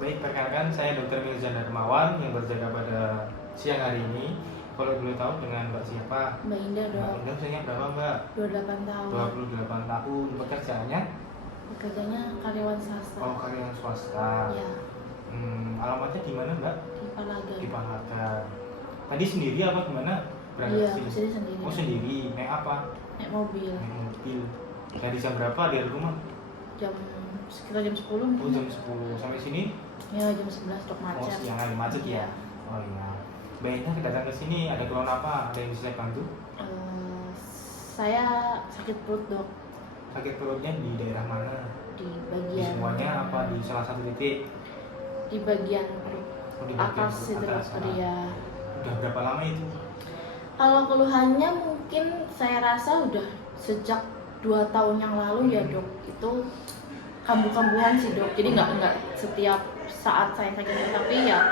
Baik, perkenalkan saya Dr. Mirzan Darmawan yang berjaga pada siang hari ini. Kalau boleh tahu dengan Mbak siapa? Mbak Indah Mbak dong. Indah usianya berapa Mbak? 28 tahun. 28 tahun. Pekerjaannya? Bekerjanya karyawan swasta. Oh, karyawan swasta. Ya, Alamatnya di mana Mbak? di Palagan. Di Palagan. Tadi sendiri apa gimana? Berangkat Iya, ke sini? kesini sendiri. Oh sendiri. Naik apa? Naik mobil. Naik mobil. Dari jam berapa dari rumah? Sekitar jam 10 Oh mungkin. jam 10 sampai sini? Ya, jam 11 dok Oh macet. siang hari macet ya? Iya. Oh iya. Mbak Indah datang ke sini ada keluhan apa? Ada yang bisa saya bantu? Saya sakit perut dok, Sakit perutnya di daerah mana? di Di bagian semuanya apa di salah satu titik? di bagian perut Oh, di bagian atas perut itu atas dokter sana. ya. Udah berapa lama itu? Kalau keluhannya mungkin saya rasa udah sejak 2 tahun yang lalu ya dok. Itu kambuh-kambuhan sih dok. Jadi nggak setiap saat saya sakit, tapi ya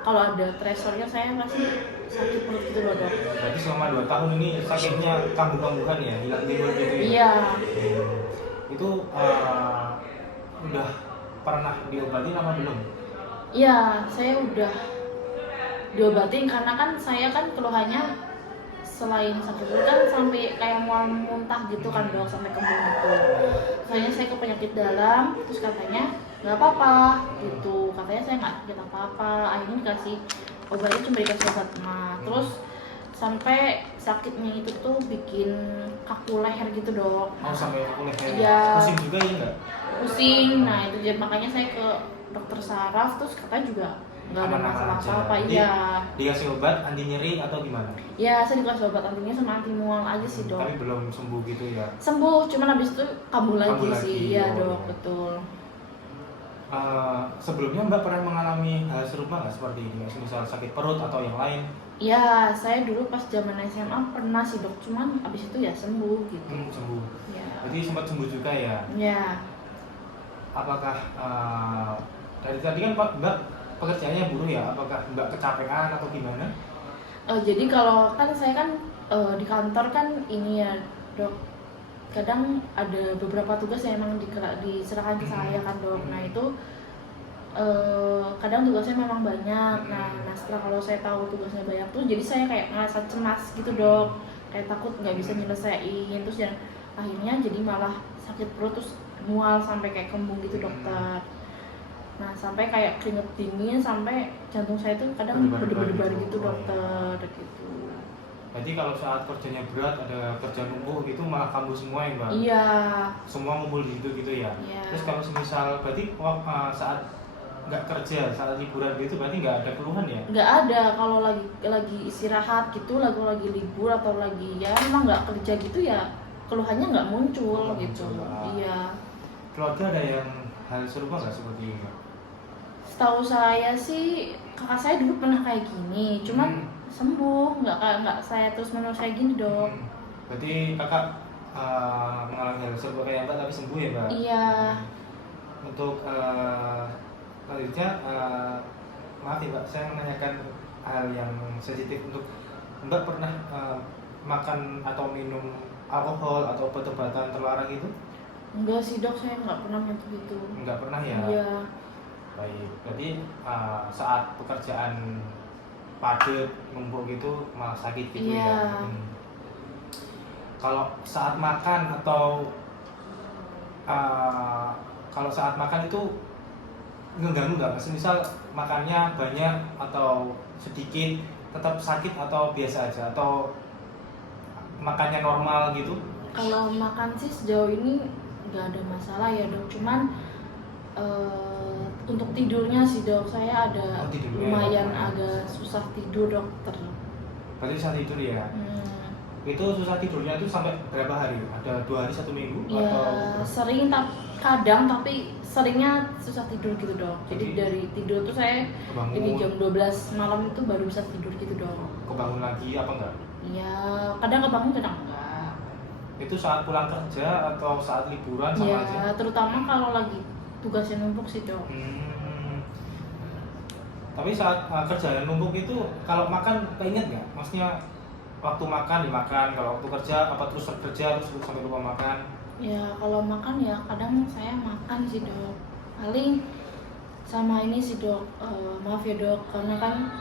kalau ada tresornya saya pasti sakit perut gitu loh dok. Berarti selama 2 tahun ini sakitnya kambuh-kambuhan ya, hilang timbul gitu ya? Iya. Itu udah pernah diobatin apa belum? Iya, saya udah diobatin karena kan saya kan keluhannya selain sakit perut kan sampai kayak mual muntah gitu kan dok, sampai kembung gitu. Soalnya saya ke penyakit dalam, terus katanya nggak apa-apa gitu, katanya saya nggak sakit apa-apa. Akhirnya dikasih obatnya, cuma dikasih obat mah. Terus sampai sakitnya itu tuh bikin kaku leher gitu dok. Oh sampai aku leher. Iya. Pusing juga ya enggak? Pusing. Nah itu jadi makanya saya ke dokter saraf, terus katanya juga nggak ada Aman-aman masalah aja. apa-apa. Jadi, Iya. Dikasih obat anti nyeri atau gimana? Ya saya dikasih obat antinya sama anti mual aja sih dok. Tapi belum sembuh gitu ya? Sembuh, cuman habis itu kambuh lagi Kambuh sih. lagi, Iya oh, dok, iya. betul. Sebelumnya Mbak pernah mengalami hal serupa nggak seperti ini? Misal sakit perut atau yang lain? Ya saya dulu pas zaman SMA pernah sih dok, cuman abis itu ya sembuh gitu. Sembuh. Ya. Jadi sempat sembuh juga ya? Ya. Apakah dari tadi kan Pak Mbak pekerjaannya buruh ya? Apakah Mbak kecapean atau gimana? Jadi kalau kan saya kan di kantor kan ini ya dok, kadang ada beberapa tugas yang emang diserahkan ke saya kan dok. Nah itu kadang tugasnya memang banyak. Nah setelah kalau saya tahu tugasnya banyak tuh jadi saya kayak ngerasa cemas gitu dok, kayak takut nggak bisa nyelesain, terus dan akhirnya jadi malah sakit perut, terus mual sampai kayak kembung gitu dokter. Nah sampai kayak keringet dingin, sampai jantung saya tuh kadang berdebar-debar gitu dokter gitu. Berarti kalau saat kerjanya berat, ada kerja numpuk gitu malah kambuh semua ya Mbak? Iya. Semua ngumpul di situ gitu ya? Iya. Terus kalau semisal berarti saat nggak kerja, saat liburan gitu berarti nggak ada keluhan ya? Nggak ada, kalau lagi istirahat gitu, lagi libur atau lagi ya emang nggak kerja gitu ya keluhannya nggak muncul gitu. Iya. Keluarga ada yang hal serupa nggak seperti ini Mbak? Setahu saya sih kakak saya dulu pernah kayak gini, cuman sembuh, nggak saya terus menerus kayak gini dok. Berarti kakak mengalami hal serupa kayak Mbak tapi sembuh ya Mbak? Iya. Untuk selanjutnya, maaf ya Mbak, saya menanyakan hal yang sensitif. Untuk Mbak pernah makan atau minum alkohol atau obat-obatan terlarang itu? Enggak sih dok, saya nggak pernah nyentuh itu. Nggak pernah ya? Iya. Baik, berarti saat pekerjaan padat, numpuk gitu malah sakit gitu Iya. ya? Kalau saat makan atau kalau saat makan itu ngeganggu nggak? Misal makannya banyak atau sedikit, tetap sakit atau biasa aja? Atau makannya normal gitu? Kalau makan sih sejauh ini nggak ada masalah ya dok, cuman untuk tidurnya sih dok, saya ada lumayan agak susah tidur dokter. Berarti susah tidur ya? Itu susah tidurnya itu sampai berapa hari? Ada 2 hari 1 minggu? Ya atau sering, kadang, tapi seringnya susah tidur gitu dok. Jadi dari tidur tuh saya jadi jam 12 malam itu baru bisa tidur gitu dok. Kebangun lagi apa enggak? Iya, kadang kebangun kadang enggak. Itu saat pulang kerja atau saat liburan sama aja? Ya terutama kalau lagi tugasnya numpuk sih dok. Tapi saat kerja yang numpuk itu kalau makan keinget nggak? Maksudnya waktu makan dimakan, kalau waktu kerja apa terus kerja terus sampai lupa makan? Ya kalau makan ya kadang saya makan sih dok, paling Sama ini sih dok, maaf ya dok, karena kan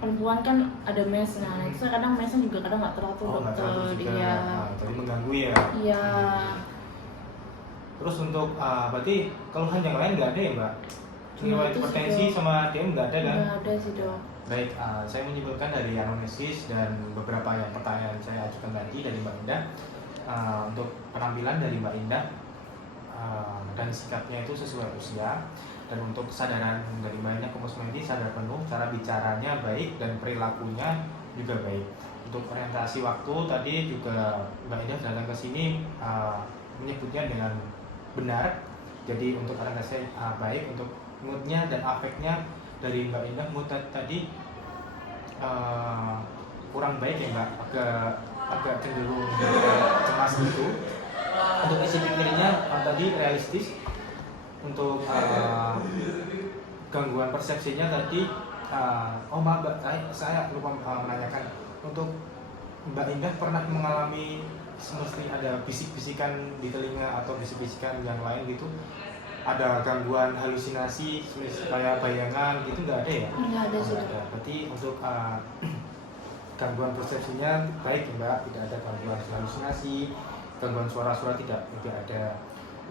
perempuan kan ada mens, nah itu kadang mensnya juga kadang nggak teratur nggak dokter, terlalu juga. iya. Jadi mengganggu ya. Iya. Terus untuk berarti keluhan yang lain nggak ada ya mbak? Cuma Riwayat itu sih, hipertensi Dok. sama DM nggak ada kan? Nggak ada sih dok. Baik, saya menyimpulkan dari anamnesis dan beberapa yang pertanyaan saya ajukan tadi dari Mbak Indah. Untuk penampilan dari Mbak Indah dan sikapnya itu sesuai usia, dan untuk kesadaran dari Mbak Indah Kumusmedi sadar penuh, cara bicaranya baik dan perilakunya juga baik. Untuk orientasi waktu tadi juga Mbak Indah datang ke sini menyebutnya dengan benar. Jadi untuk orientasi baik, untuk moodnya dan afeknya dari Mbak Indah, mood tadi kurang baik ya Mbak, agak cenderung cemas gitu. Untuk isi pikirnya tadi realistis. Untuk gangguan persepsinya tadi, oh maaf Mbak, saya lupa menanyakan, untuk Mbak Indah pernah mengalami semesti ada bisik-bisikan di telinga atau bisik-bisikan yang lain gitu? Ada gangguan halusinasi kayak bayangan gitu nggak ada ya? Nggak ada sih Nggak dok. ada. Berarti untuk gangguan persepsinya baik ya Mbak, tidak ada gangguan halusinasi, gangguan suara-suara tidak ada.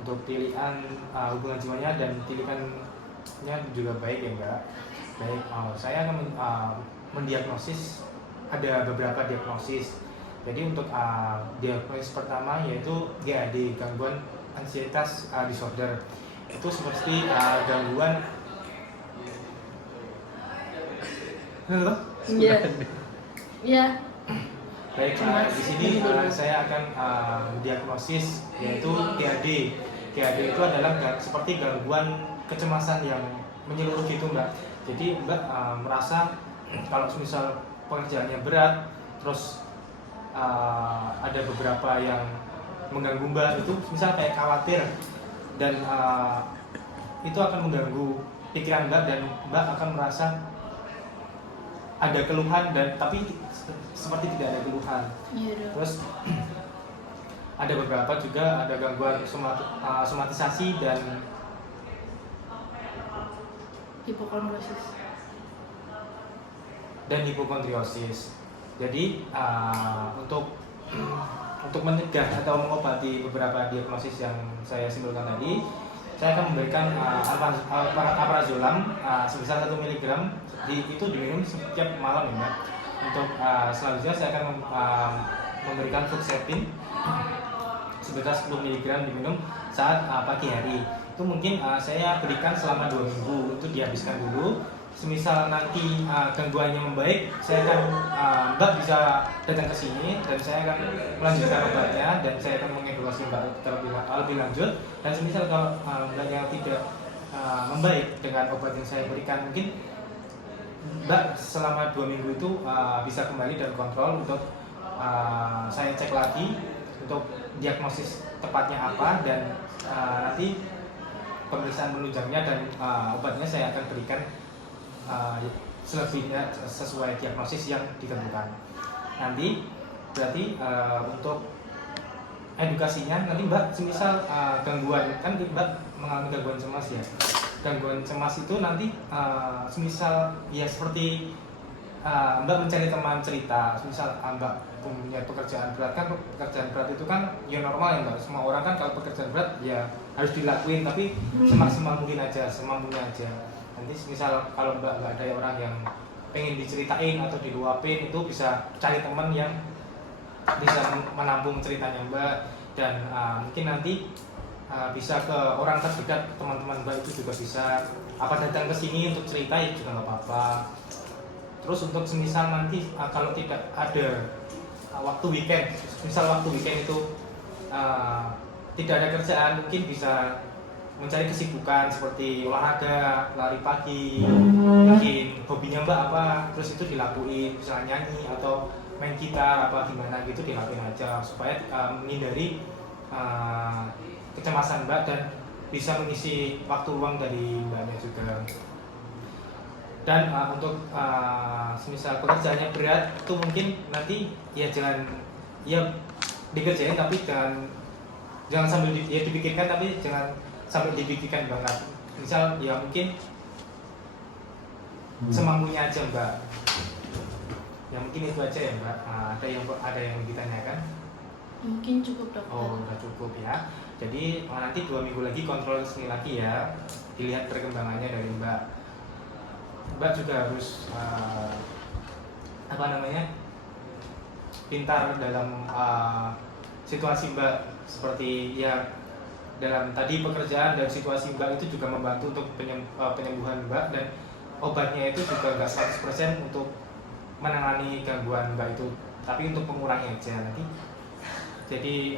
Untuk pilihan hubungan jiwanya dan pilihannya juga baik ya Mbak. Baik, saya akan mendiagnosis, ada beberapa diagnosis. Jadi untuk diagnosis pertama yaitu GAD, gangguan ansietas disorder. Itu seperti gangguan Iya. Iya. baik, di sini saya akan diagnosis yaitu GAD. GAD itu adalah seperti gangguan kecemasan yang menyeluruh gitu Mbak. Jadi Mbak merasa kalau misal pekerjaannya berat, terus ada beberapa yang mengganggu Mbak itu, misal kayak khawatir, dan itu akan mengganggu pikiran Mbak, dan Mbak akan merasa ada keluhan dan tapi seperti tidak ada keluhan. Iya dok. Terus ada beberapa juga ada gangguan somatisasi dan hipokondriosis. Jadi untuk mencegah atau mengobati beberapa diagnosis yang saya simpulkan tadi, saya akan memberikan alprazolam sebesar 1 mg itu diminum setiap malam ya Mbak. Untuk selanjutnya saya akan memberikan fluoxetine sebesar 10 mg diminum saat pagi hari. Itu mungkin saya berikan selama 2 minggu, itu dihabiskan dulu. Semisal nanti gangguannya membaik, saya akan Mbak bisa datang ke sini dan saya akan melanjutkan obatnya, dan saya akan mengedukasi Mbak lebih lanjut. Dan semisal kalau Mbaknya tidak membaik dengan obat yang saya berikan, mungkin Mbak selama 2 minggu itu bisa kembali dan kontrol untuk saya cek lagi untuk diagnosis tepatnya apa, dan nanti pemeriksaan penunjangnya dan obatnya saya akan berikan selebihnya sesuai diagnosis yang ditentukan. Nanti berarti untuk edukasinya nanti Mbak semisal gangguan, kan Mbak mengalami gangguan cemas ya. Gangguan cemas itu nanti semisal ya seperti Mbak mencari teman cerita, semisal Mbak punya pekerjaan berat, kan pekerjaan berat itu kan ya normal ya Mbak, semua orang kan kalau pekerjaan berat ya harus dilakuin, tapi semaksimal mungkin aja, semampunya aja. Nanti misal kalau Mbak nggak ada orang yang pengen diceritain atau diluapin, itu bisa cari teman yang bisa menampung ceritanya Mbak, dan mungkin nanti bisa ke orang terdekat teman-teman Mbak itu juga bisa datang ke sini untuk cerita ya juga nggak apa-apa. Terus untuk semisal nanti kalau tidak ada waktu weekend, misal waktu weekend itu tidak ada kerjaan, mungkin bisa mencari kesibukan seperti olahraga, lari pagi, mungkin hobinya Mbak apa, terus itu dilakuin, misalnya nyanyi atau main gitar apa gimana gitu, dilakuin aja supaya menghindari kecemasan Mbak dan bisa mengisi waktu luang dari Mbaknya juga. Dan untuk semisal pekerjaannya berat itu mungkin nanti ya jangan ya dikerjain, tapi jangan sambil dipikirkan, tapi jangan sampai dipikirkan banget. Misal ya mungkin semampunya aja Mbak. Ya mungkin itu aja ya Mbak. Ada yang ditanyakan? Mungkin cukup dokter. Oh, udah cukup ya. Jadi nanti 2 minggu lagi kontrol sini lagi ya. Dilihat perkembangannya dari Mbak. Mbak juga harus pintar dalam situasi Mbak, seperti ya dalam tadi pekerjaan dan situasi Mbak itu juga membantu untuk penyembuhan Mbak, dan obatnya itu juga nggak 100% untuk menangani gangguan Mbak itu, tapi untuk mengurangi aja nanti. Jadi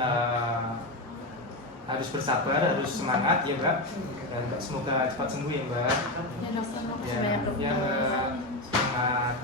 harus bersabar, harus semangat ya Mbak, dan semoga cepat sembuh ya Mbak. Ya dokter, makasih Ya, banyak dokter. ya Mbak, semangat.